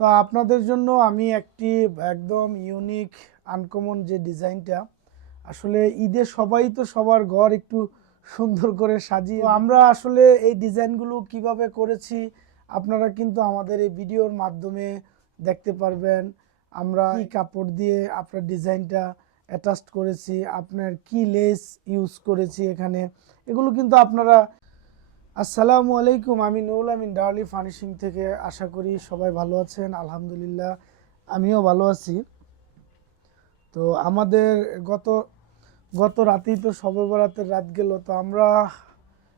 তো আপনাদের জন্য আমি একটি একদম ইউনিক আনকমন যে ডিজাইনটা আসলে ঈদে সবাই তো সবার ঘর একটু সুন্দর করে সাজিয়ে আমরা আসলে এই ডিজাইনগুলো কীভাবে করেছি আপনারা কিন্তু আমাদের এই ভিডিওর মাধ্যমে দেখতে পারবেন। আমরা কি? কাপড় দিয়ে আপনার ডিজাইনটা অ্যাটাচড করেছি আপনার কি লেস ইউজ করেছি এখানে এগুলো কিন্তু আপনারা আসসালামু আলাইকুম, আমি নুরুল আমিন ডার্লি ফার্নিশিং থেকে আশা করি সবাই ভালো আছেন, আলহামদুলিল্লাহ আমিও ভালো আছি। তো আমাদের গত গত রাতেই তো সবে বরাতের রাত গেল, তো আমরা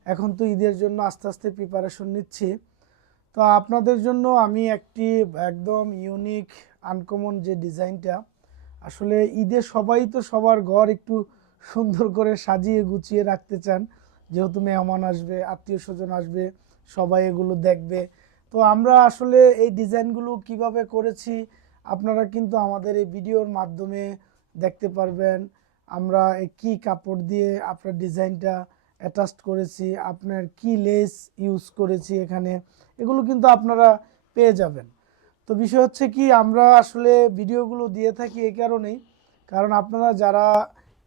এখন তো ঈদের জন্য আস্তে আস্তে প্রিপারেশন নিচ্ছি। তো আপনাদের জন্য আমি একটি একদম ইউনিক আনকমন যে ডিজাইনটা, আসলে ঈদে সবাই তো সবার ঘর একটু সুন্দর করে সাজিয়ে গুছিয়ে রাখতে চান। যেহেতু মেহমান আসবে, আত্মীয় স্বজন আসবে, সবাই এগুলো দেখবে। তো আমরা আসলে এই ডিজাইনগুলো কীভাবে করেছি, আপনারা কিন্তু আমাদের এই ভিডিওর মাধ্যমে দেখতে পারবেন। আমরা কি কাপড় দিয়ে আপনার ডিজাইনটা অ্যাটাচড করেছি, আপনার কি লেস ইউজ করেছি এখানে, এগুলো কিন্তু আপনারা পেয়ে যাবেন। তো বিষয় হচ্ছে কি, আমরা আসলে ভিডিওগুলো দিয়ে থাকি এই কারণেই। কারণ আপনারা যারা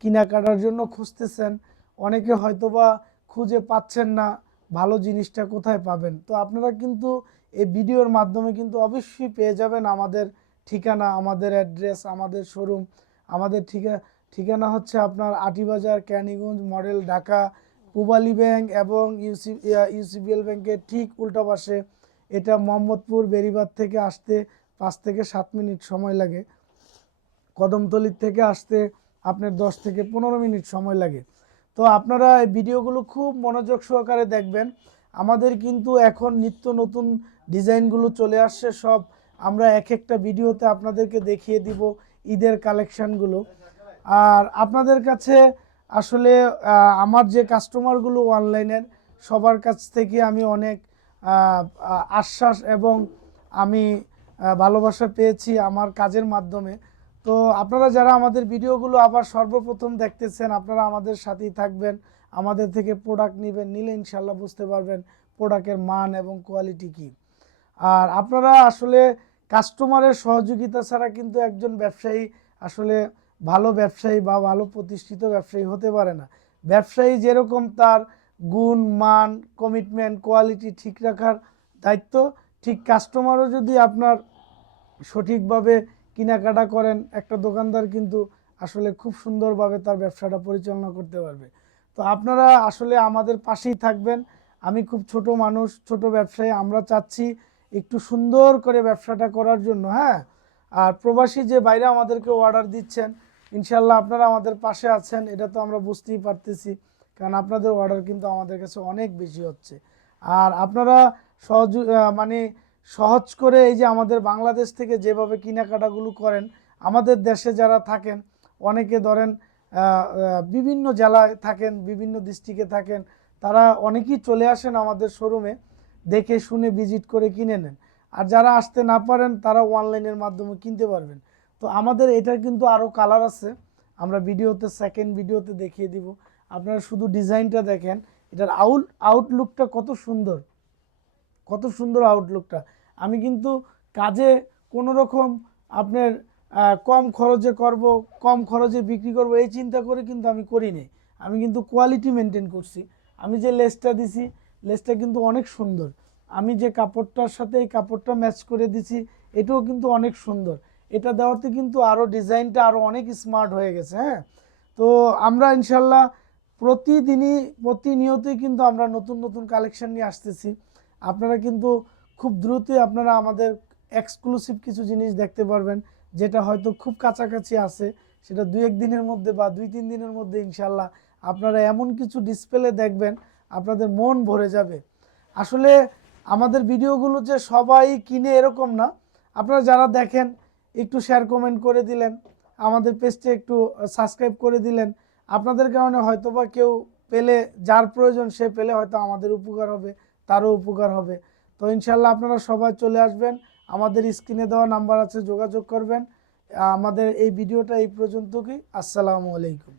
কেনাকাটার জন্য খুঁজতেছেন অনেকে হয়তোবা খুঁজে পাচ্ছেন না ভালো জিনিসটা কোথায় পাবেন। তো আপনারা কিন্তু এই ভিডিওর মাধ্যমে কিন্তু অবশ্যই পেয়ে যাবেন আমাদের ঠিকানা, আমাদের অ্যাড্রেস, আমাদের শোরুম। আমাদের ঠিকা, ঠিকানা হচ্ছে আপনার আটিবাজার ক্যানিগঞ্জ মডেল ঢাকা, পূবালী ব্যাংক এবং ইউসি ইউসিবিএল ব্যাংকের ঠিক উল্টা পাশে। এটা মোহাম্মদপুর বেরিবাদ থেকে আসতে পাঁচ থেকে সাত মিনিট সময় লাগে। কদমতলির থেকে আসতে আপনার দশ থেকে পনেরো মিনিট সময় লাগে। তো আপনারা এই ভিডিওগুলো খুব মনোযোগ সহকারে দেখবেন। আমাদের কিন্তু এখন নিত্য নতুন ডিজাইনগুলো চলে আসছে সব। আমরা এক একটা ভিডিওতে আপনাদেরকে দেখিয়ে দিব ঈদের কালেকশানগুলো। আর আপনাদের কাছে আসলে আমার যে কাস্টমারগুলো অনলাইনের সবার কাছ থেকে আমি অনেক আশ্বাস এবং আমি ভালোবাসা পেয়েছি আমার কাজের মাধ্যমে। তো আপনারা যারা আমাদের ভিডিওগুলো আবার সর্বপ্রথম দেখতেছেন, আপনারা আমাদের সাথেই থাকবেন। আমাদের থেকে প্রোডাক্ট নেবেন, নিলে ইনশাল্লাহ বুঝতে পারবেন প্রোডাক্টের মান এবং কোয়ালিটি কী। আর আপনারা আসলে কাস্টমারের সহযোগিতা ছাড়া কিন্তু একজন ব্যবসায়ী আসলে ভালো ব্যবসায়ী বা ভালো প্রতিষ্ঠিত ব্যবসায়ী হতে পারে না। ব্যবসায়ী যেরকম তার গুণ, মান কমিটমেন্ট কোয়ালিটি ঠিক রাখার দায়িত্ব, ঠিক কাস্টমারও যদি আপনার সঠিকভাবে কেনাকাটা করেন, একটা দোকানদার কিন্তু আসলে খুব সুন্দরভাবে তার ব্যবসাটা পরিচালনা করতে পারবে। তো আপনারা আসলে আমাদের পাশেই থাকবেন। আমি খুব ছোট মানুষ, ছোট ব্যবসায়ী, আমরা চাচ্ছি একটু সুন্দর করে ব্যবসাটা করার জন্য হ্যাঁ? আর প্রবাসী যে বাইরে আমাদেরকে অর্ডার দিচ্ছেন ইনশাল্লাহ আপনারা আমাদের পাশে আছেন, এটা তো আমরা বুঝতেই পারতেছি, কারণ আপনাদের অর্ডার কিন্তু আমাদের কাছে অনেক বেশি হচ্ছে। আর আপনারা সহজ মানে সহজ করে এই যে আমাদের বাংলাদেশ থেকে যেভাবে কেনাকাটাগুলো করেন, আমাদের দেশে যারা থাকেন, অনেকে ধরেন বিভিন্ন জেলায় থাকেন, বিভিন্ন ডিস্ট্রিক্টে থাকেন, তারা অনেকেই চলে আসেন আমাদের শোরুমে দেখে শুনে ভিজিট করে কিনে নেন। আর যারা আসতে না পারেন, তারা অনলাইনের মাধ্যমে কিনতে পারবেন। তো আমাদের এটার কিন্তু আরও কালার আছে। আমরা ভিডিওতে সেকেন্ড ভিডিওতে দেখিয়ে দিব। আপনারা শুধু ডিজাইনটা দেখেন, এটার আউট আউটলুকটা কত সুন্দর। কত সুন্দর আউটলুকটা আমি কিন্তু কাজে কোনো রকম আপনার কম খরচে করব, কম খরচে বিক্রি করব, এই চিন্তা করে কিন্তু আমি করিনি। আমি কিন্তু কোয়ালিটি মেনটেন করছি। আমি যে লেসটা দিছি, লেসটা কিন্তু অনেক সুন্দর। আমি যে কাপড়টার সাথে এই কাপড়টা ম্যাচ করে দিছি, এটাও কিন্তু অনেক সুন্দর। এটা দেওয়াতে কিন্তু আরও ডিজাইনটা আরও অনেক স্মার্ট হয়ে গেছে হ্যাঁ? তো আমরা ইনশাল্লাহ প্রতিদিনই, প্রতিনিয়তই কিন্তু আমরা নতুন নতুন কালেকশন নিয়ে আসতেছি। আপনারা কিন্তু খুব দ্রুতই আপনারা আমাদের এক্সক্লুসিভ কিছু জিনিস দেখতে পারবেন, যেটা হয়তো খুব কাছাকাছি আছে, সেটা দুই এক দিনের মধ্যে বা দুই তিন দিনের মধ্যে ইনশাল্লাহ আপনারা এমন কিছু ডিসপ্লে দেখবেন, আপনাদের মন ভরে যাবে। আসলে আমাদের ভিডিওগুলো যে সবাই কিনে এরকম না, আপনারা যারা দেখেন, একটু শেয়ার কমেন্ট করে দিলেন, আমাদের পেজটা একটু সাবস্ক্রাইব করে দিলেন, আপনাদের কারণে হয়তোবা কেউ পেলে, যার প্রয়োজন সে পেলে হয়তো আমাদের উপকার হবে, তারও উপকার হবে। তো ইনশাল্লাহ আপনারা সবাই চলে আসবেন। আমাদের স্ক্রিনে দেওয়া নাম্বার আছে, যোগাযোগ করবেন। আমাদের এই ভিডিওটা এই পর্যন্ত কি আসসালামু আলাইকুম।